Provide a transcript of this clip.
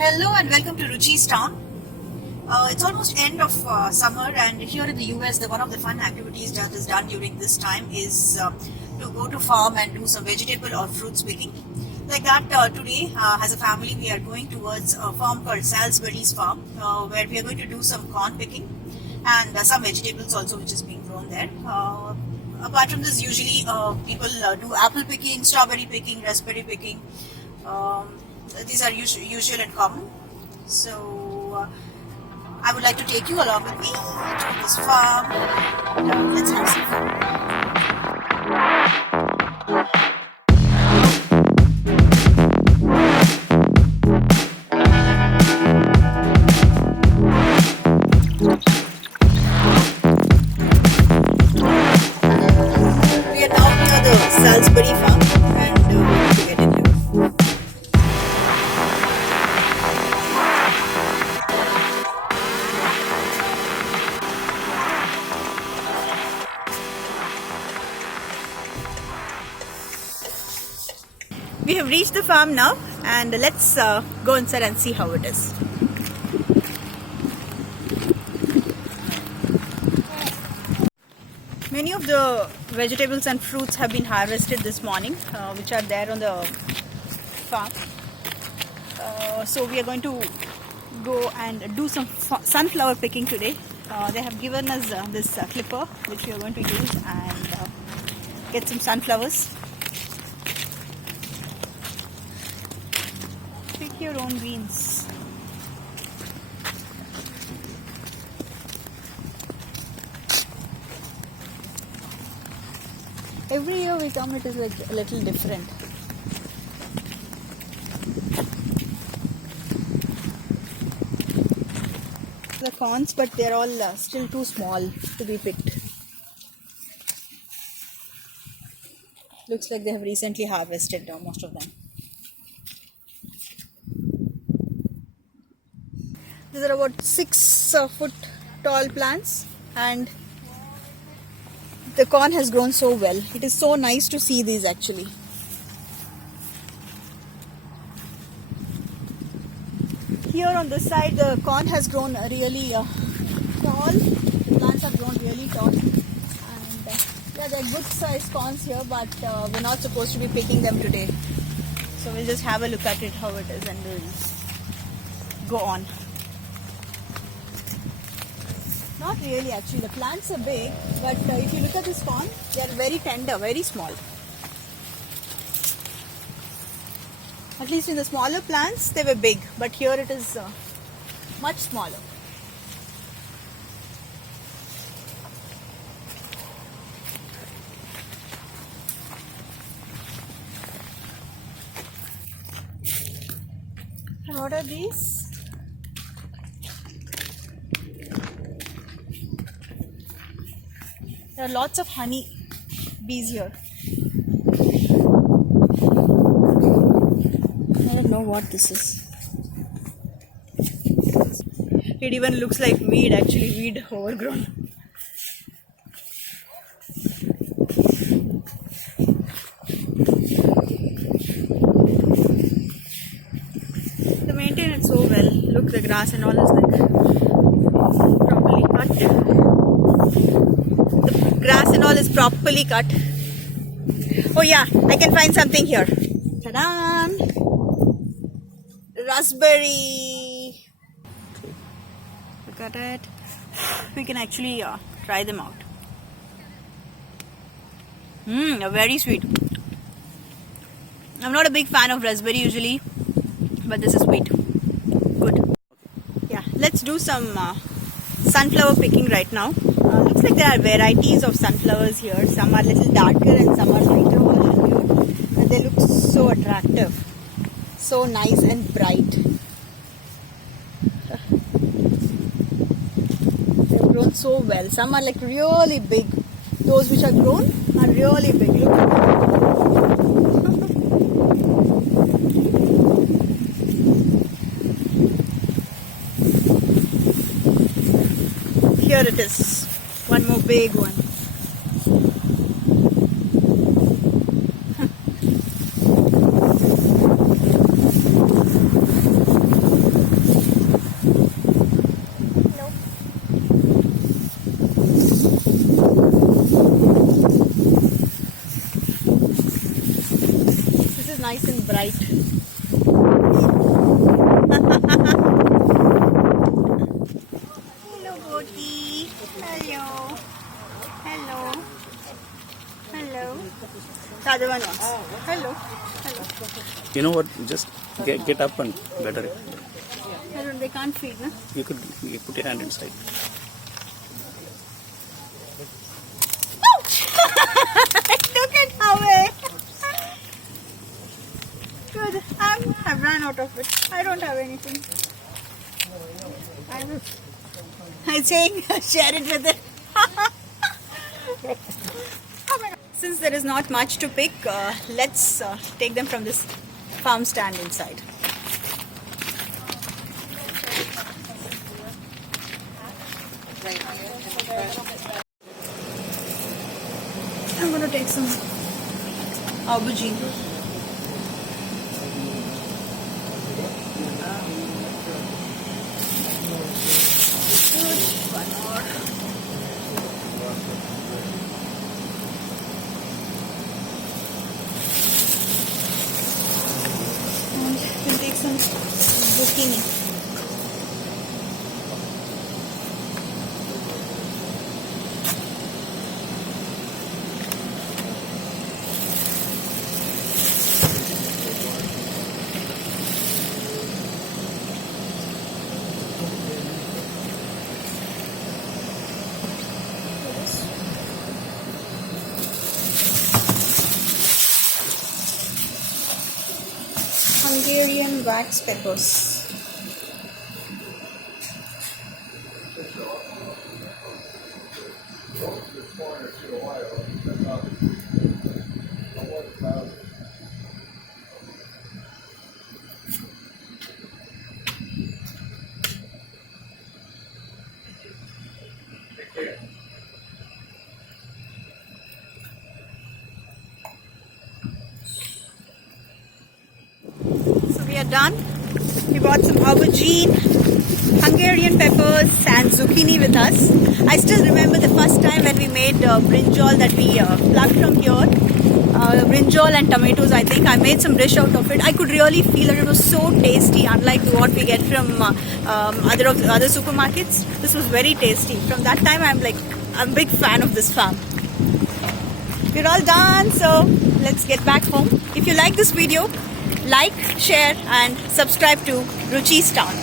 Hello and welcome to Roochis town. It's almost end of summer, and here in the US, one of the fun activities that is done during this time is to go to farm and do some vegetable or fruits picking. Like that, today as a family we are going towards a farm called Salisbury's farm, where we are going to do some corn picking and some vegetables also which is being grown there. Apart from this, usually people do apple picking, strawberry picking, raspberry picking. These are usual and common. So I would like to take you along with me to this farm. Let's have some fun. We are now near the Salisbury farm and we're going to get in here. We have reached the farm now, and let's go inside and see how it is. Many of the vegetables and fruits have been harvested this morning, which are there on the farm. So we are going to go and do some sunflower picking today. They have given us this clipper, which we are going to use and get some sunflowers. Pick your own beans. Every year we come, it is like a little different. The corns, but they are all still too small to be picked. Looks like they have recently harvested most of them. These are about 6 foot tall plants, and the corn has grown so well. It is so nice to see these actually. Here on this side, the corn has grown really tall. The plants have grown really tall, and yeah, they are good sized corns here, but we're not supposed to be picking them today. So we'll just have a look at it, how it is, and we'll go on. Not really actually, the plants are big, but if you look at this corn, they are very tender, very small. At least in the smaller plants, they were big, but here it is much smaller. And what are these? There are lots of honey bees here. I don't know what this is. It even looks like weed, actually, weed overgrown. They maintain it so well. Look, the grass and all is like properly cut. Grass and all is properly cut. Oh yeah, I can find something here. Ta-da! Raspberry. Look at it. We can actually try them out. Very sweet. I'm not a big fan of raspberry usually, but this is sweet. Good. Yeah, let's do some sunflower picking right now. Looks like there are varieties of sunflowers here. Some are a little darker and some are lighter version here. And they look so attractive. So nice and bright. They've grown so well. Some are like really big. Those which are grown are really big. Look at them. Here it is. One more big one. bright. Hello, Boti. Hello. Hello. Hello. The other one wants. Hello. Hello. You know what? Just get up and better it. I don't, they can't feed, no? You put your hand inside. Look at Hawaii. Good. I've run out of it. I don't have anything. I'm saying share it with it. Since there is not much to pick, let's take them from this farm stand inside. I'm going to take some aubergine. Good. One more. And we'll take some zucchini. Hungarian wax peppers. So we are done. We brought some aubergine, Hungarian peppers and zucchini with us. I still remember the first time when we made brinjal that we plucked from here. Brinjal and tomatoes, I think. I made some dish out of it. I could really feel that it was so tasty, unlike what we get from other supermarkets. This was very tasty. From that time, I'm a big fan of this farm. We're all done, so let's get back home. If you like this video, like, share and subscribe to Roochis Town.